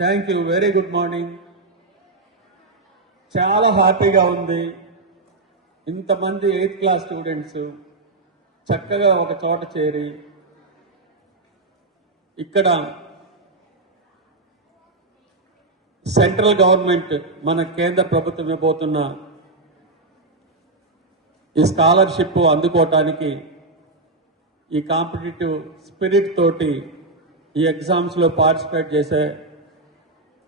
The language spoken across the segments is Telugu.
Thank you. Very good morning. చాలా హ్యాపీగా ఉంది. ఇంతమంది 8th క్లాస్ స్టూడెంట్స్ చక్కగా ఒక చోట చేరి ఇక్కడ సెంట్రల్ గవర్నమెంట్ మన కేంద్ర ప్రభుత్వం ఇవ్వబోతున్న ఈ స్కాలర్షిప్ అందుకోవటానికి ఈ కాంపిటేటివ్ స్పిరిట్ తోటి ఈ ఎగ్జామ్స్లో పార్టిసిపేట్ చేసే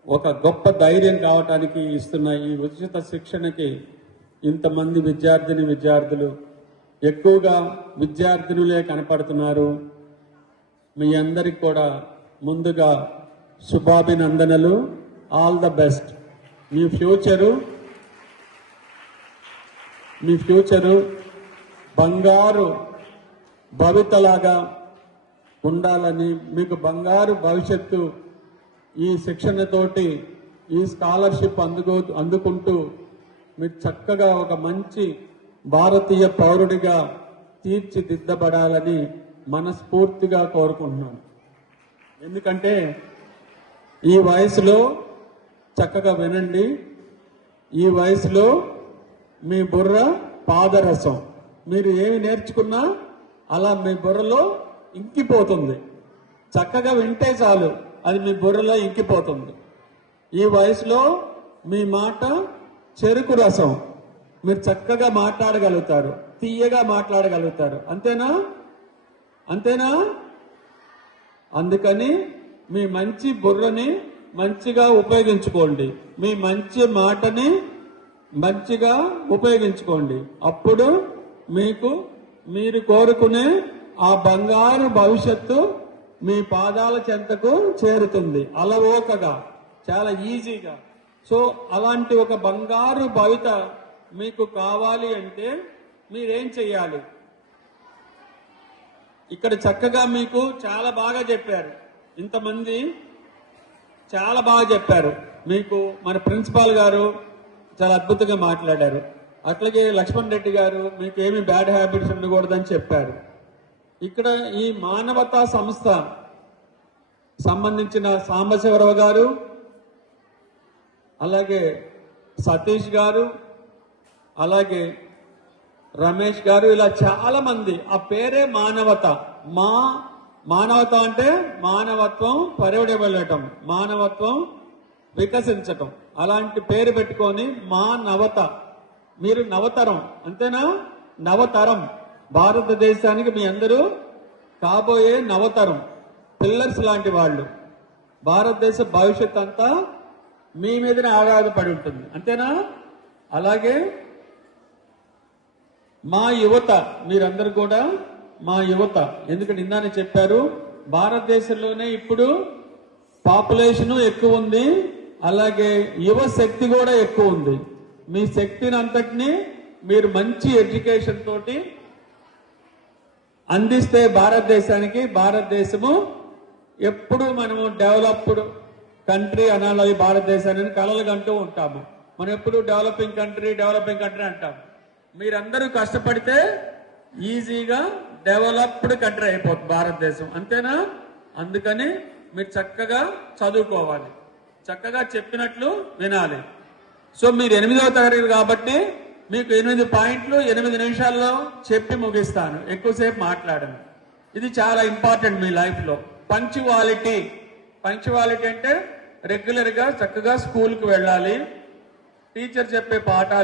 ఒక గొప్ప ధైర్యం కావటానికి ఇస్తున్న ఈ ఉచిత శిక్షణకి ఇంతమంది విద్యార్థులు ఎక్కువగా విద్యార్థినులే కనపడుతున్నారు. మీ అందరికి కూడా ముందుగా శుభాభినందనలు. All the best. Me future బంగారు భవితలాగా ఉండాలని, మీకు బంగారు భవిష్యత్తు ఈ శిక్షణతోటి ఈ స్కాలర్షిప్ అందుకుంటూ మీరు చక్కగా ఒక మంచి భారతీయ పౌరుడిగా తీర్చిదిద్దబడాలని మనస్ఫూర్తిగా కోరుకుంటున్నాను. ఎందుకంటే ఈ వయసులో చక్కగా వినండి, ఈ వయసులో మీ బుర్ర పాదరసం. మీరు ఏమి నేర్చుకున్నా అలా మీ బుర్రలో ఇంకిపోతుంది. చక్కగా వింటే చాలు, అది మీ బుర్రలో ఇంకిపోతుంది. ఈ వయసులో మీ మాట చెరుకు రసం. మీరు చక్కగా మాట్లాడగలుగుతారు, తీయగా మాట్లాడగలుగుతారు. అంతేనా? అందుకని మీ మంచి బుర్రని మంచిగా ఉపయోగించుకోండి, మీ మంచి మాటని మంచిగా ఉపయోగించుకోండి. అప్పుడు మీరు కోరుకునే ఆ బంగారు భవిష్యత్తు మీ పాదాల చెంతకు చేరుతుంది, అలవోకగా, చాలా ఈజీగా. సో అలాంటి ఒక బంగారు భవిత మీకు కావాలి అంటే మీరేం చెయ్యాలి? ఇక్కడ చక్కగా మీకు చాలా బాగా చెప్పారు, ఇంతమంది చాలా బాగా చెప్పారు. మీకు మన ప్రిన్సిపాల్ గారు చాలా అద్భుతంగా మాట్లాడారు. అట్లాగే లక్ష్మణ్ రెడ్డి గారు మీకు ఏమి బ్యాడ్ హ్యాబిట్స్ ఉండకూడదని చెప్పారు. ఇక్కడ ఈ మానవతా సంస్థ సంబంధించిన సాంబశివరావు గారు, అలాగే సతీష్ గారు, అలాగే రమేష్ గారు, ఇలా చాలా మంది. ఆ పేరే మానవత. మానవత అంటే మానవత్వం పరివడబడటం, మానవత్వం వికసించటం. అలాంటి పేరు పెట్టుకొని మానవత. మీరు నవతరం, అంతేనా? నవతరం. భారతదేశానికి మీ అందరూ కాబోయే నవతరం, పిల్లర్స్ లాంటి వాళ్ళు. భారతదేశ భవిష్యత్ అంతా మీ మీదనే ఆధారపడి ఉంటుంది, అంతేనా? అలాగే మా యువత, మీరందరూ కూడా మా యువత. ఎందుకంటే ఇందానే చెప్పారు, భారతదేశంలోనే ఇప్పుడు పాపులేషన్ ఎక్కువ ఉంది, అలాగే యువ శక్తి కూడా ఎక్కువ ఉంది. మీ శక్తిని అంతటినీ మీరు మంచి ఎడ్యుకేషన్ తోటి అందిస్తే భారతదేశానికి, భారతదేశము ఎప్పుడు మనము డెవలప్డ్ కంట్రీ అనాలి. భారతదేశాన్ని కలలు కంటూ ఉంటాము. మనం ఎప్పుడు డెవలపింగ్ కంట్రీ అంటాము. మీరందరూ కష్టపడితే ఈజీగా డెవలప్డ్ కంట్రీ అయిపోతుంది భారతదేశం, అంతేనా? అందుకని మీరు చక్కగా చదువుకోవాలి, చక్కగా చెప్పినట్లు వినాలి. సో మీరు 8వ తరగతి కాబట్టి మీకు 8 పాయింట్లు 8 నిమిషాల్లో చెప్పి ముగిస్తాను, ఎక్కువసేపు మాట్లాడను. ఇది చాలా ఇంపార్టెంట్ మీ లైఫ్లో. పంక్చువాలిటీ అంటే రెగ్యులర్గా చక్కగా స్కూల్కి వెళ్ళాలి, టీచర్ చెప్పే పాఠాలు